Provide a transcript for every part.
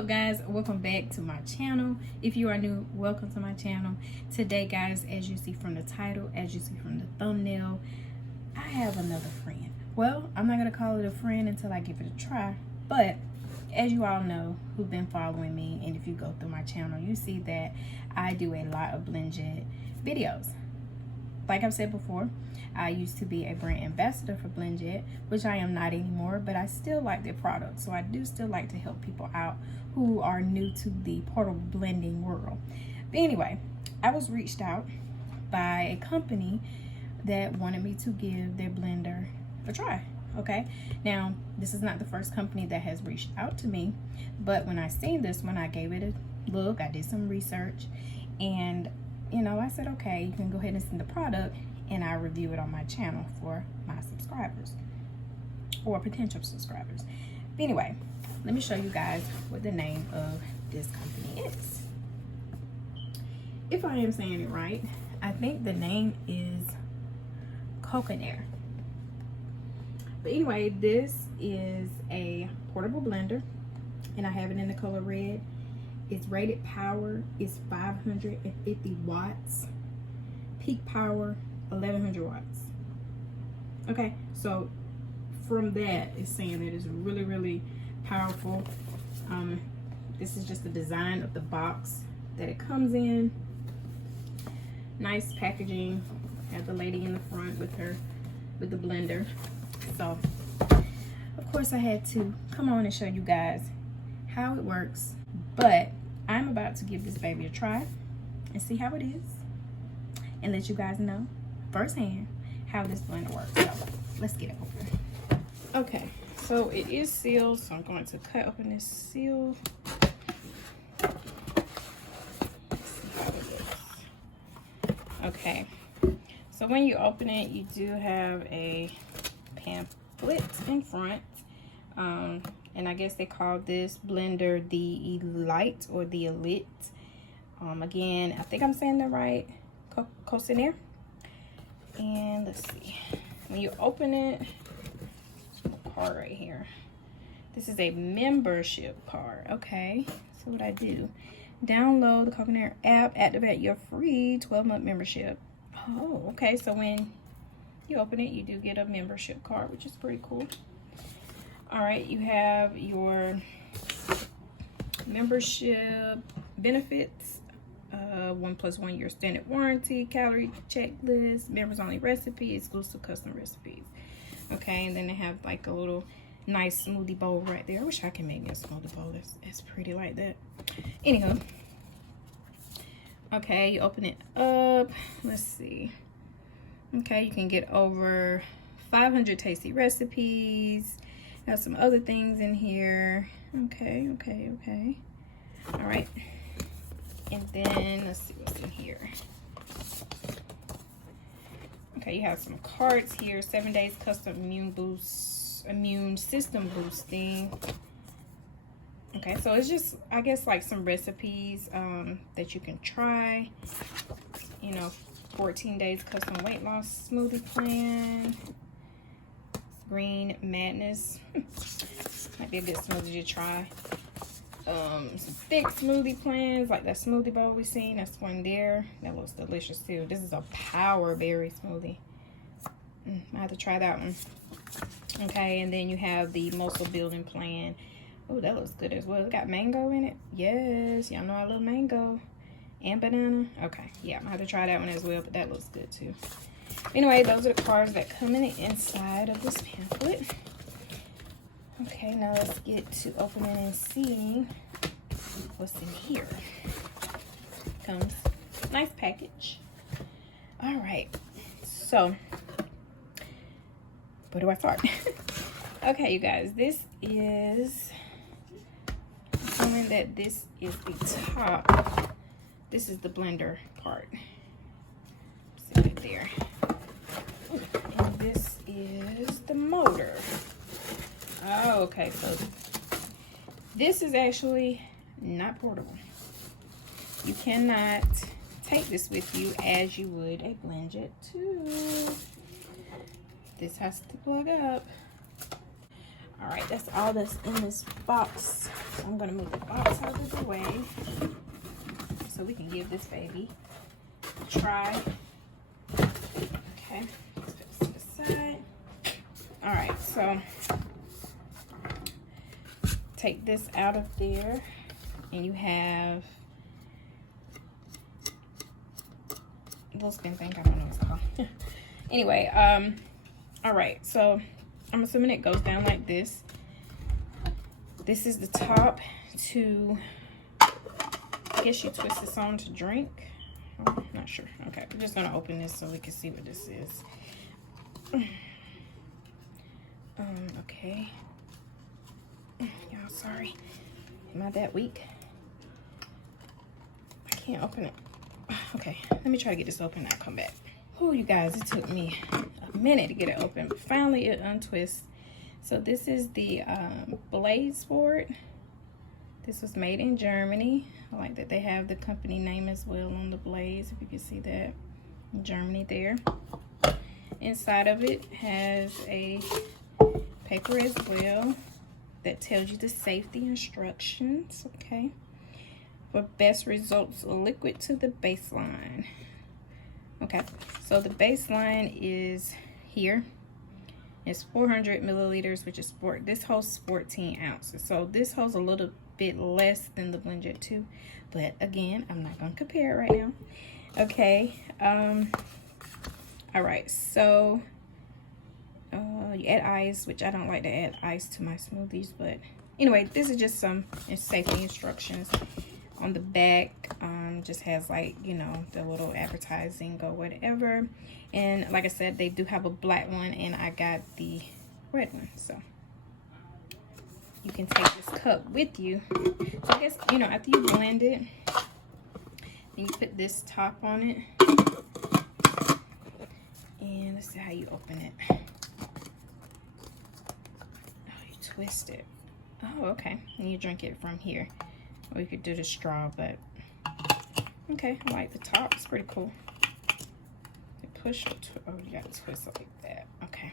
up, guys? Welcome back to my channel. If you are new, welcome to my channel. Today, guys, as you see from the title, as you see from the thumbnail, I have another friend. Well, I'm not gonna call it a friend until I give it a try, but as you all know who've been following me, and if you go through my channel, you see that I do a lot of BlendJet videos. Like I've said before, I used to be a brand ambassador for BlendJet, which I am not anymore, but I still like their product. So I do still like to help people out who are new to the portable blending world. But anyway, I was reached out by a company that wanted me to give their blender a try. Okay, now this is not the first company that has reached out to me, but when I seen this one, I gave it a look. I did some research, and you know, I said, okay, you can go ahead and send the product and I'll review it on my channel for my subscribers or potential subscribers. But anyway, let me show you guys what the name of this company is. If I am saying it right, I think the name is Cocinare. But anyway, this is a portable blender and I have it in the color red. Its rated power is 550 watts. Peak power, 1100 watts. Okay, so from that, it's saying that it's really, really powerful. This is just the design of the box that it comes in. Nice packaging. Have the lady in the front with her, with the blender. So, of course, I had to come on and show you guys how it works. But I'm about to give this baby a try and see how it is and let you guys know firsthand how this blender works. So let's get it open. Okay, so it is sealed, so I'm going to cut open this seal. Let's see how it looks. Okay, so when you open it, you do have a pamphlet in front. And I guess they call this blender the Elite or the Elite. Again, I think I'm saying that right. Cocinare. And let's see. When you open it, there's a card right here. This is a membership card. Okay. So what I do, download the Cocinare app, activate your free 12-month membership. Oh, okay. So when you open it, you do get a membership card, which is pretty cool. All right, you have your membership benefits, 1+1 year standard warranty, calorie checklist, members only recipe, exclusive custom recipes. Okay, and then they have like a little nice smoothie bowl right there. I wish I could make me a smoothie bowl. It's pretty like that. Anywho, okay, you open it up. Let's see. Okay, you can get over 500 tasty recipes. Got some other things in here. Okay. All right. And then let's see what's in here. Okay, you have some cards here. 7 days custom immune system boosting. Okay, so it's just, I guess, like some recipes that you can try. You know, 14 days custom weight loss smoothie plan. Green Madness. Might be a good smoothie to try. Some thick smoothie plans, like that smoothie bowl we seen. That's one there. That looks delicious too. This is a power berry smoothie. I have to try that one. Okay, and then you have the muscle building plan. Oh, that looks good as well. It got mango in it. Yes, y'all know I love mango. And banana. Okay, yeah, I'm gonna have to try that one as well, but that looks good too. Anyway, those are the cards that come in the inside of this pamphlet. Okay, now let's get to opening and seeing what's in here. Comes nice package. All right, so where do I start? Okay, you guys, this is assuming that this is the top. This is the blender part. See right there. And this is the motor. Oh, okay, so this is actually not portable. You cannot take this with you as you would a BlendJet 2. This has to plug up. All right, that's all that's in this box. So I'm gonna move the box out of the way so we can give this baby a try. Okay, let's put this to the side. All right, so take this out of there, and you have a little spin thing. I don't know what it's called. Anyway, all right, so I'm assuming it goes down like this. This is the top to, I guess you twist this on to drink. I'm not sure. Okay, we're just gonna open this so we can see what this is. Okay. Y'all, sorry. Am I that weak? I can't open it. Okay, let me try to get this open and I'll come back. Oh, you guys, it took me a minute to get it open, but finally it untwists. So this is the Blaze board. This was made in Germany. I like that they have the company name as well on the Blaze, if you can see that. Germany there. Inside of it has a paper as well that tells you the safety instructions, okay? For best results, liquid to the baseline. Okay, so the baseline is here. It's 400 milliliters, which is this holds 14 ounces. So this holds a little bit less than the BlendJet 2, but again, I'm not gonna compare it right now. Okay, all right, so you add ice, which I don't like to add ice to my smoothies, but anyway, this is just some safety instructions. On the back, just has, like, you know, the little advertising or whatever. And like I said, they do have a black one, and I got the red one. So you can take this cup with you. So I guess, you know, after you blend it, then you put this top on it. And let's see how you open it. Oh, you twist it. Oh, okay. And you drink it from here. Or you could do the straw, but okay, I like the top. It's pretty cool. You push it. Oh, you got to twist it like that. Okay.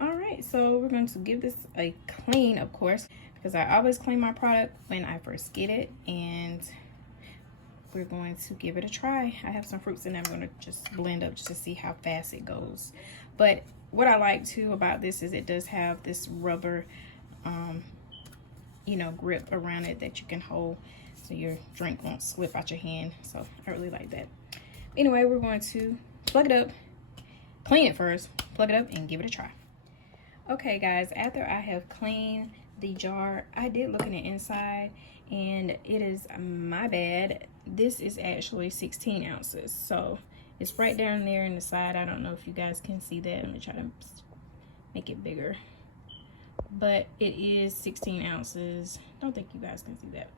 All right, so we're going to give this a clean, of course, because I always clean my product when I first get it, and we're going to give it a try. I have some fruits in there. I'm going to just blend up just to see how fast it goes. But what I like too about this is it does have this rubber you know, grip around it that you can hold so your drink won't slip out your hand. So I really like that. Anyway, we're going to plug it up, clean it first, plug it up, and give it a try. Okay guys, after I have cleaned the jar, I did look in the inside, and it is my bad. This is actually 16 ounces. So it's right down there in the side. I don't know if you guys can see that. Let me try to make it bigger. But it is 16 ounces. Don't think you guys can see that.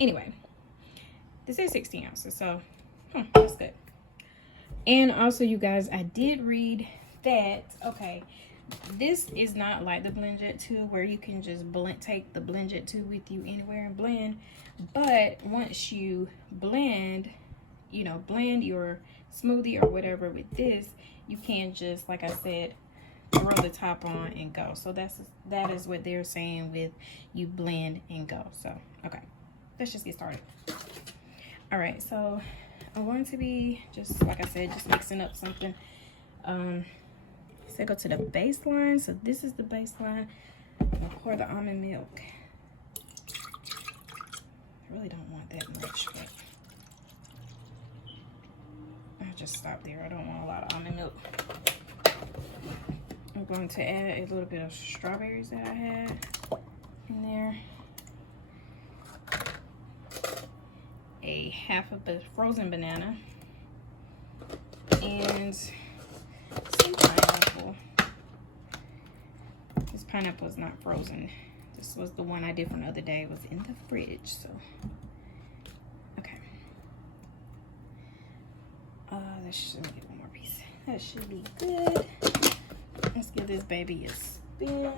Anyway, this is 16 ounces, so that's good. And also, you guys, I did read that, okay, this is not like the BlendJet 2 where you can just take the BlendJet 2 with you anywhere and blend. But once you blend, you know, blend your smoothie or whatever with this, you can just, like I said, throw the top on and go. So that is what they're saying with you blend and go. So okay, let's just get started. All right, so I'm going to be just, like I said, just mixing up something. So go to the baseline. So this is the baseline. I'm gonna pour the almond milk. I really don't want that much, but I'll just stop there. I don't want a lot of almond milk. I'm going to add a little bit of strawberries that I had in there. A half of the frozen banana. And some pineapple. This pineapple is not frozen. This was the one I did from the other day. It was in the fridge, so. Okay. Let's just get one more piece. That should be good. Let's give this baby a spin.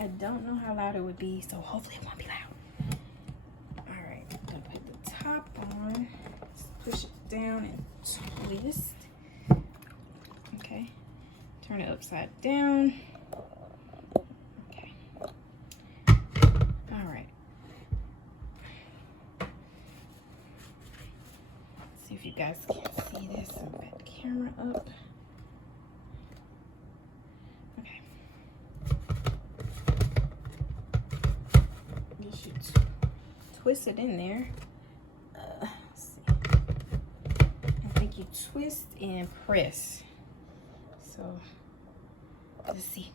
I don't know how loud it would be, so hopefully it won't be loud. All right, I'm gonna put the top on. Let's push it down and twist. Okay, turn it upside down. Okay, camera up. Okay. You should twist it in there. Let's see. I think you twist and press. So let's see.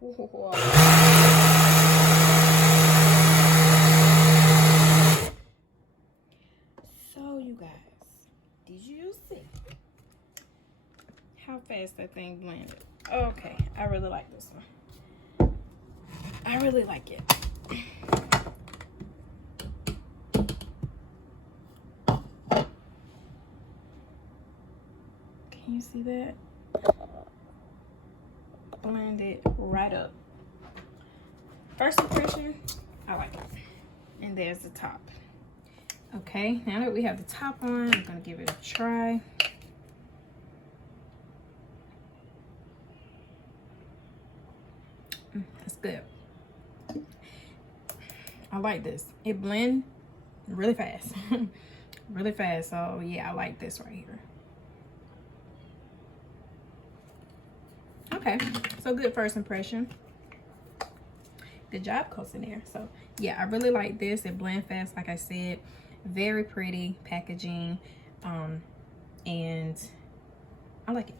Whoa. So you guys, did you see how fast that thing blended? Okay, I really like this one. I really like it. Can you see that? Blend it right up. First impression, I like it. And there's the top. Okay, now that we have the top on, I'm gonna give it a try. That's good. I like this. It blends really fast. Really fast. So yeah, I like this right here. Okay, so good first impression. Good job, Cocinare. So yeah, I really like this. It blends fast, like I said. Very pretty packaging, and I like it.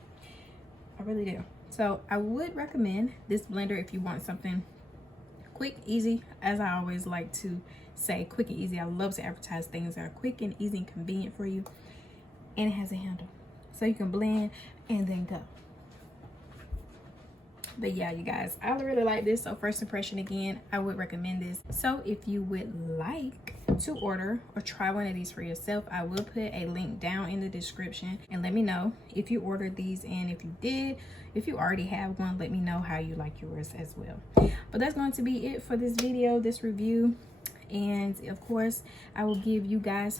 I really do. So I would recommend this blender if you want something quick, easy. As I always like to say, quick and easy. I love to advertise things that are quick and easy and convenient for you, and it has a handle so you can blend and then go. But yeah, you guys, I really like this. So first impression, again, I would recommend this. So if you would like to order or try one of these for yourself, I will put a link down in the description, and let me know if you ordered these, and if you did, if you already have one, let me know how you like yours as well. But that's going to be it for this video, this review. And of course, I will give you guys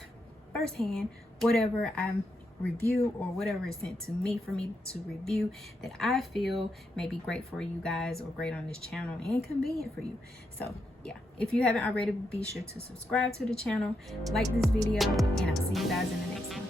firsthand whatever I'm review or whatever is sent to me for me to review that I feel may be great for you guys or great on this channel and convenient for you. So yeah, if you haven't already, be sure to subscribe to the channel, like this video, and I'll see you guys in the next one.